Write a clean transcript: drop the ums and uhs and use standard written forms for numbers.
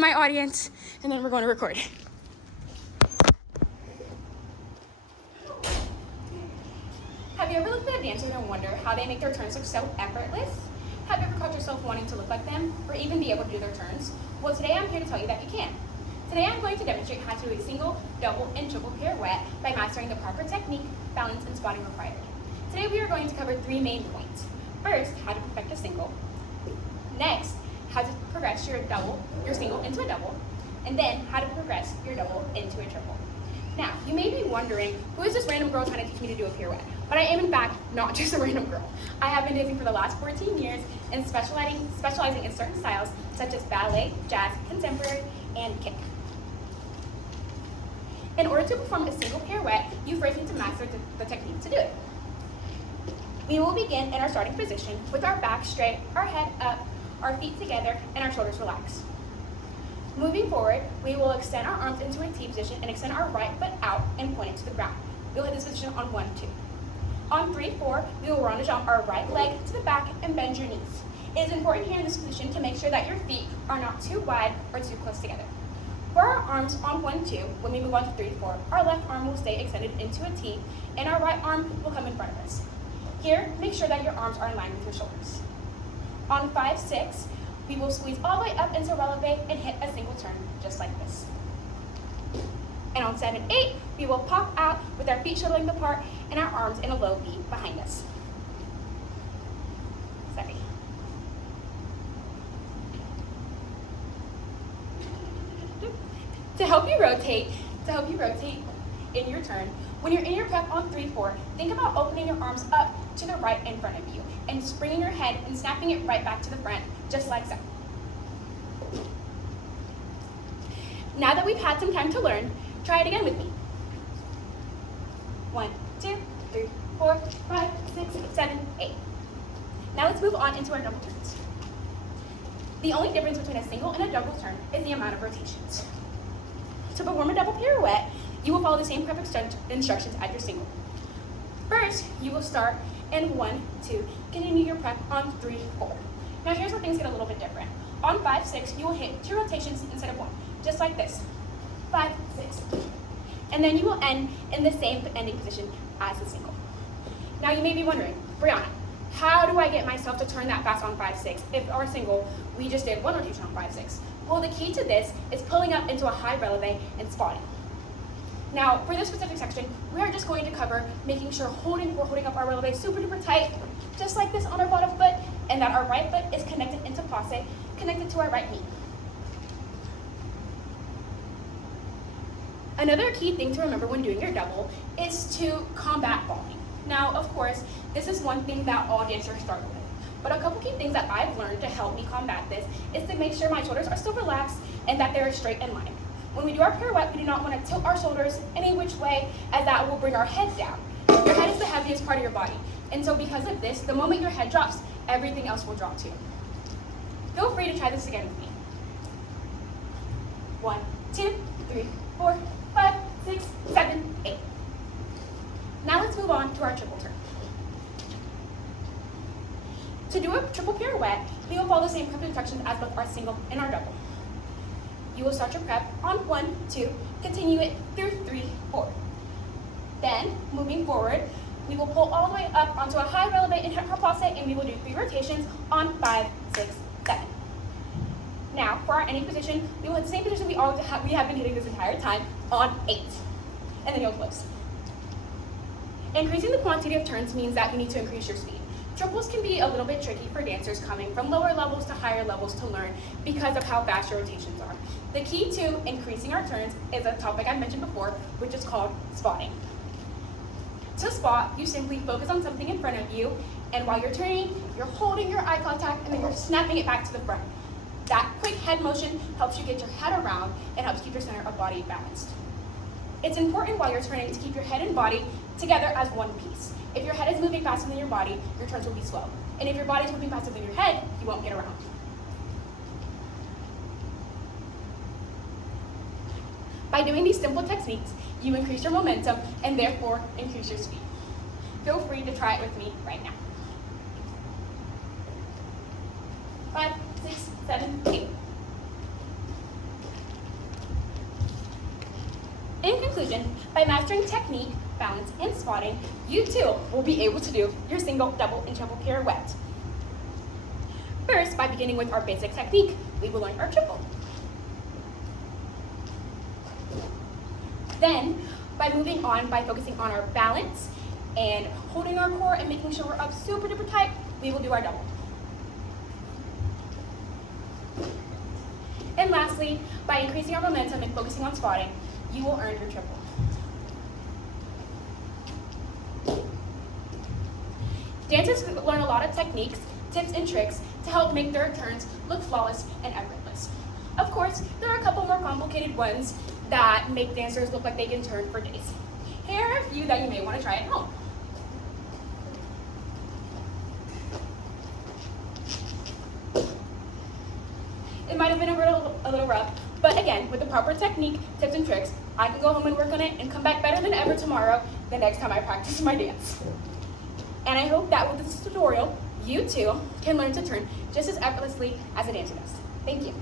my audience, and then we're going to record. Have you ever looked at a dancer and wonder how they make their turns look so effortless? Have you ever caught yourself wanting to look like them, or even be able to do their turns? Well, today I'm here to tell you that you can. Today I'm going to demonstrate how to do a single, double, and triple pirouette by mastering the proper technique, balance, and spotting required. Today we are going to cover 3 main points. First, how to perfect a single. Next, how to progress your single into a double. And then, how to progress your double into a triple. Now, you may be wondering, who is this random girl trying to teach me to do a pirouette? But I am in fact not just a random girl. I have been dancing for the last 14 years and specializing in certain styles such as ballet, jazz, contemporary, and kick. In order to perform a single pirouette, you first need to master the technique to do it. We will begin in our starting position with our back straight, our head up, our feet together, and our shoulders relaxed. Moving forward, we will extend our arms into a T position and extend our right foot out and point it to the ground. We will hit this position on 1, 2. On 3, 4, we will round jump our right leg to the back and bend your knees. It is important here in this position to make sure that your feet are not too wide or too close together. For our arms on 1, 2, when we move on to 3, 4, our left arm will stay extended into a T and our right arm will come in front of us. Here, make sure that your arms are in line with your shoulders. On 5, 6, we will squeeze all the way up into releve and hit a single turn, just like this. And on 7, 8, we will pop out with our feet shoulder length apart and our arms in a low V behind us. Sorry. To help you rotate in your turn, when you're in your prep on 3, 4, think about opening your arms up to the right in front of you and springing your head and snapping it right back to the front, just like so. Now that we've had some time to learn, try it again with me. 1, 2, 3, 4, 5, 6, 7, 8. Now let's move on into our double turns. The only difference between a single and a double turn is the amount of rotations. To perform a double pirouette, you will follow the same prep instructions as your single. First, you will start in 1, 2, continue your prep on 3, 4. Now here's where things get a little bit different. On 5, 6, you will hit 2 rotations instead of 1, just like this. 5, 6. And then you will end in the same ending position as the single. Now you may be wondering, Brianna, how do I get myself to turn that fast on 5, 6? If our single, we just did 1 rotation on 5, 6. Well, the key to this is pulling up into a high releve and spotting. Now, for this specific section, we are just going to cover making sure we're holding up our releve super duper tight, just like this on our bottom foot, and that our right foot is connected into passe, connected to our right knee. Another key thing to remember when doing your double is to combat falling. Now, of course, this is one thing that all dancers struggle with. But a couple key things that I've learned to help me combat this is to make sure my shoulders are still relaxed and that they're straight in line. When we do our pirouette, we do not want to tilt our shoulders any which way, as that will bring our head down. Your head is the heaviest part of your body. And so because of this, the moment your head drops, everything else will drop too. Feel free to try this again with me. 1, 2, 3, 4, 5, 6, 7, 8. Now let's move on to our triple turn. To do a triple pirouette, we will follow the same prep instructions as both our single and our double. You will start your prep on 1, 2, continue it through 3, 4. Then, moving forward, we will pull all the way up onto a high releve and hit our passe, and we will do 3 rotations on 5, 6, 7. Now, for our ending position, we will hit the same position we have been hitting this entire time on 8. And then you'll close. Increasing the quantity of turns means that you need to increase your speed. Triples can be a little bit tricky for dancers coming from lower levels to higher levels to learn because of how fast your rotations are. The key to increasing our turns is a topic I mentioned before, which is called spotting. To spot, you simply focus on something in front of you, and while you're turning, you're holding your eye contact and then you're snapping it back to the front. That quick head motion helps you get your head around and helps keep your center of body balanced. It's important while you're turning to keep your head and body together as one piece. If your head is moving faster than your body, your turns will be slow. And if your body is moving faster than your head, you won't get around. By doing these simple techniques, you increase your momentum and therefore increase your speed. Feel free to try it with me right now. 5, 6, 7, 8. In conclusion, by mastering technique, balance, and spotting, you too will be able to do your single, double, and triple pirouette. First, by beginning with our basic technique, we will learn our triple. Then, by moving on, by focusing on our balance and holding our core and making sure we're up super duper tight, we will do our double. And lastly, by increasing our momentum and focusing on spotting, you will earn your triple. Dancers learn a lot of techniques, tips, and tricks to help make their turns look flawless and effortless. Of course, there are a couple more complicated ones that make dancers look like they can turn for days. Here are a few that you may want to try at home. It might have been a little rough, but again, with the proper technique, tips, and tricks, I can go home and work on it and come back better than ever tomorrow the next time I practice my dance. And I hope that with this tutorial, you too can learn to turn just as effortlessly as a dancer does. Thank you.